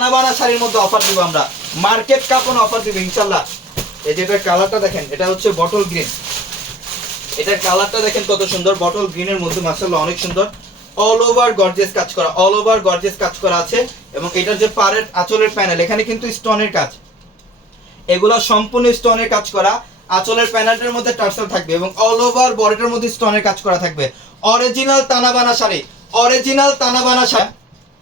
টানা বানা শাড়ির মধ্যে অফার দিব আমরা। মার্কেট কাপন অফার দিব ইনশাল্লাহ এই যে এটার কালারটা দেখেন, এটা হচ্ছে বটল গ্রিন এটার কালারটা দেখেন কত সুন্দর বটল গ্রিনের মধ্যে মাসাল্লাহ অনেক সুন্দর। অল ওভার গর্জেস কাজ করা অল ওভার গর্জেস কাজ করা আছে। এবং এটার যে পারের আঁচলের প্যানেল এখানে কিন্তু স্টোনের কাজ। এগুলো সম্পূর্ণ স্টোনের কাজ করা। আঁচলের প্যানেলটার মধ্যে টার্সেল থাকবে এবং অল ওভার বডিটার মধ্যে স্টোনের কাজ করা থাকবে। Original Tanabana sari original Tanabana sari.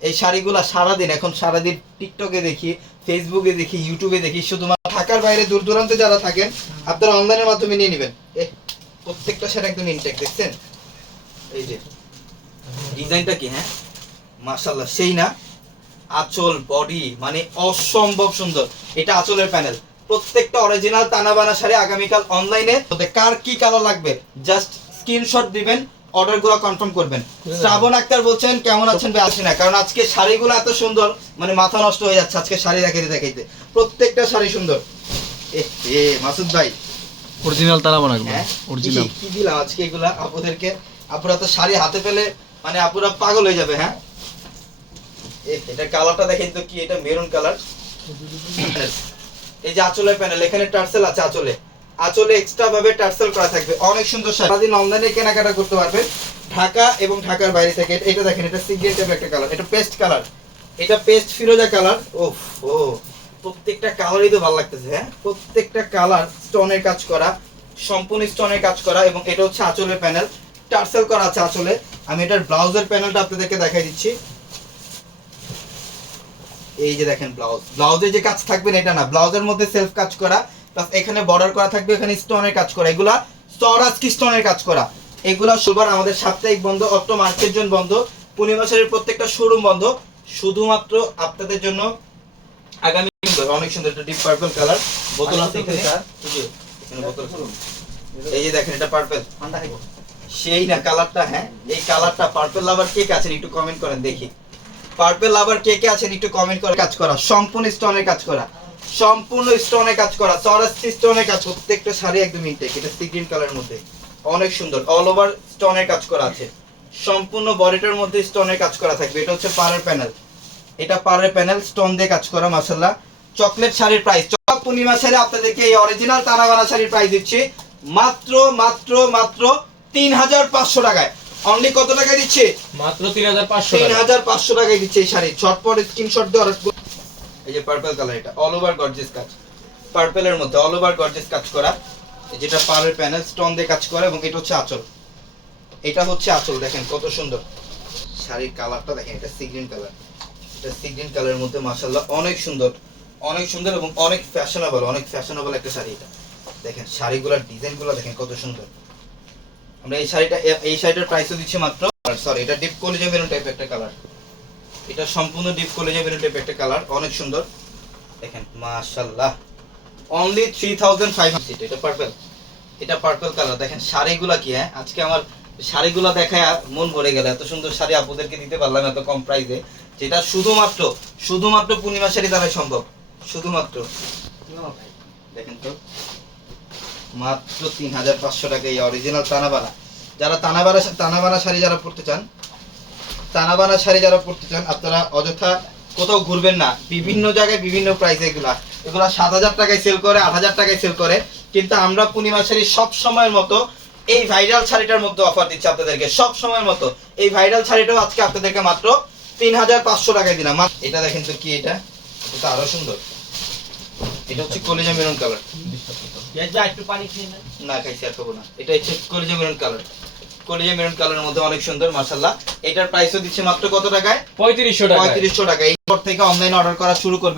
এই শাড়িগুলো সারাদিন, এখন সারাদিন টিকটকে দেখি ফেসবুকে দেখি ইউটিউবে দেখি, শুধুমাত্র ঢাকার বাইরে দূর দূরান্তে যারা থাকেন, আপনারা অনলাইনের মাধ্যমে নিয়ে নেবেন। এ, প্রত্যেকটা শাড়ি একদম ইনটেক দেখছেন? এই যে, ডিজাইনটা কি হ্যাঁ? মাশাল্লাহ সেই না? আঁচল বডি মানে অসম্ভব সুন্দর। এটা আঁচলের প্যানেল প্রত্যেকটা অরিজিনাল তানাবানা শাড়ি আগামীকাল অনলাইনে কার কি কালার লাগবে? জাস্ট স্ক্রিনশট দিবেন অর্ডারগুলো কনফার্ম করবেন শ্রাবণ আক্তার বলছেন কেমন আছেন ভাই? আসি না কারণ আজকে শাড়িগুলো এত সুন্দর মানে মাথা নষ্ট হয়ে যাচ্ছে আজকে শাড়ি দেখাইতে দেখাইতে প্রত্যেকটা শাড়ি সুন্দর। এ মাসুদ ভাই। অরিজিনাল তারা বানাবো হ্যাঁ? অরিজিনাল কি- দিলাম আজকে এগুলা? আপুদেরকে আপুরা তো শাড়ি হাতে পেলে মানে আপুরা পাগল হয়ে যাবে হ্যাঁ? এটা কালারটা দেখেন তো কি? এটা মেরুন কালার এই যে আঁচলের প্যানেল এখানে টার্সেল আছে আঁচলে। আঁচলে এক্সট্রা ভাবে টার্সেল করা থাকবে। অনেক সুন্দর সারাদিন অনলাইনে কেনাকাটা করতে পারবেন। ঢাকা এবং ঢাকার বাইরে থেকে এটা- দেখেন, এটা সিগ্রেট টাইপের একটা কালার এটা পেস্ট কালার এটা পেস্ট ফিরোজা কালার ওফ ও, প্রত্যেকটা কালারই তো ভালো লাগতেছে হ্যাঁ? প্রত্যেকটা কালার স্টোনের কাজ করা, সম্পূর্ণ স্টোনের কাজ করা এবং এটা হচ্ছে আঁচলের প্যানেল টার্সেল করা আছে আঁচলে। আমি এটার ব্লাউজের প্যানেলটা আপনাদেরকে দেখাই দিচ্ছি। এই যে দেখেন ব্লাউজ। ব্লাউজে যে কাজ থাকবে না, এটা না। ব্লাউজের মধ্যে সেলফ কাজ করা। প্লাস এখানে বর্ডার করা থাকবে এখানে স্টোনের কাজ করা। এগুলা সরাজকি স্টোনের কাজ করা? এগুলা সুবার আমাদের সাপ্তাহিক বন্ধ অটো মার্কেট জোন বন্ধ পূর্ণিমা শাড়ির প্রত্যেকটা শোরুম বন্ধ। শুধুমাত্র আপনাদের জন্য আগামী অনেক সুন্দর একটা ডিপ পার্পল কালার বোতল আছে এখানে। এই যে, এখানে বোতল। এই যে দেখেন এটা পার্পল সেই না কালারটা হ্যাঁ? এই কালারটা পার্পল লাভার কে কে আছেন একটু কমেন্ট করেন দেখি। পার্পল লাভার কে কে আছেন একটু কমেন্ট করে কাজ করা। সম্পূর্ণ স্টোনের কাজ করা। সম্পূর্ণ স্টোনের কাজ করা চরাস্তি স্টোনের কাজ প্রত্যেকটা শাড়ি একদম ইনটেক এটা সি গ্রিন কালার মধ্যে। অনেক সুন্দর অল ওভার স্টোনের কাজ করা আছে। সম্পূর্ণ বডিটার মধ্যে স্টোনের কাজ করা থাকবে এটা হচ্ছে পারের প্যানেল এটা পারের প্যানেল স্টোন দিয়ে কাজ করা মাসাল্লাহ চকলেট শাড়ির প্রাইস চক পূর্ণিমা শাড়ি আপনাদেরকে এই অরিজিনাল তানাবানা শাড়ির প্রাইস দিচ্ছি মাত্র মাত্র মাত্র তিন হাজার পাঁচশো টাকায়। অনলি কত টাকায় দিচ্ছে? মাত্র তিন হাজার পাঁচশো তিন হাজার পাঁচশো টাকায় দিচ্ছে এই শাড়ি। ছটপট স্ক্রিনশট দিয়ে এই যে পার্পল কালার এটা অল ওভার গর্জেস কাজ। পার্পলের মধ্যে অল ওভার গর্জেস কাজ করা। এই যেটা পারের প্যানেল স্টোন দিয়ে কাজ করা এবং এটা হচ্ছে আঁচল। এটা হচ্ছে আঁচল, দেখেন কত সুন্দর। শাড়ির কালারটা দেখেন, এটা সিগ্রিন কালার এটা সিগ্রিন কালারের মধ্যে মাশাআল্লাহ অনেক সুন্দর। অনেক সুন্দর এবং অনেক ফ্যাশনেবল অনেক ফ্যাশনেবল একটা শাড়ি এটা। দেখেন শাড়িগুলোর ডিজাইনগুলো দেখেন কত সুন্দর। আমরা এই শাড়িটা, এই শাড়িটার প্রাইসও দিচ্ছি মাত্র সরি এটা ডিপ কলেজা মেরুন টাইপ একটা কালার এটা সম্পূর্ণ ডিপ কলেজা মেরুন টাইপ একটা কালার অনেক সুন্দর। দেখেন মাশাআল্লাহ। Only three thousand five hundred এটা পার্পল এটা পার্পল কালার দেখেন শাড়িগুলা কি হ্যাঁ? আজকে আমার শাড়িগুলা দেখায় মন ভরে গেল। এত সুন্দর শাড়ি আপুদেরকে দিতে পারলাম এত কম প্রাইসে যেটা শুধুমাত্র শুধুমাত্র পূর্ণিমা শাড়ি দ্বারাই সম্ভব। শুধুমাত্র। দেখেন তো। মাত্র তিন হাজার পাঁচশো টাকা এই অরিজিনাল তানাবানা যারা তানাবানা তানাবানা শাড়ি যারা পরতে চান তানাবানা শাড়ি যারা পড়তে চান আপনারা অযথা কোথাও ঘুরবেন না। বিভিন্ন জায়গায় বিভিন্ন প্রাইস এগুলা। এগুলা সাত হাজার টাকায় সেল করে আট হাজার টাকায় সেল করে। কিন্তু আমরা পূর্ণিমা শাড়ি সব সময়ের মতো এই ভাইরাল শাড়িটার মধ্যে অফার দিচ্ছি আপনাদেরকে সব সময়ের মতো। এই ভাইরাল শাড়িটাও আজকে আপনাদেরকে মাত্র তিন হাজার পাঁচশো টাকায় দিলাম। এটা দেখেন তো কি এটা? এটা আরও সুন্দর। এটা হচ্ছে কলিজা মেরুন কালার না খাইছি আর খাব না। এটা হচ্ছে কলিজা মেরুন কালার কলিজা মেরুন কালারের মধ্যে অনেক সুন্দর মার্শাল্লাহ এটার প্রাইসও দিচ্ছে মাত্র কত টাকায়? পঁয়ত্রিশশো টাকা পঁয়ত্রিশশো টাকা এরপর থেকে অনলাইন অর্ডার করা শুরু করবেন।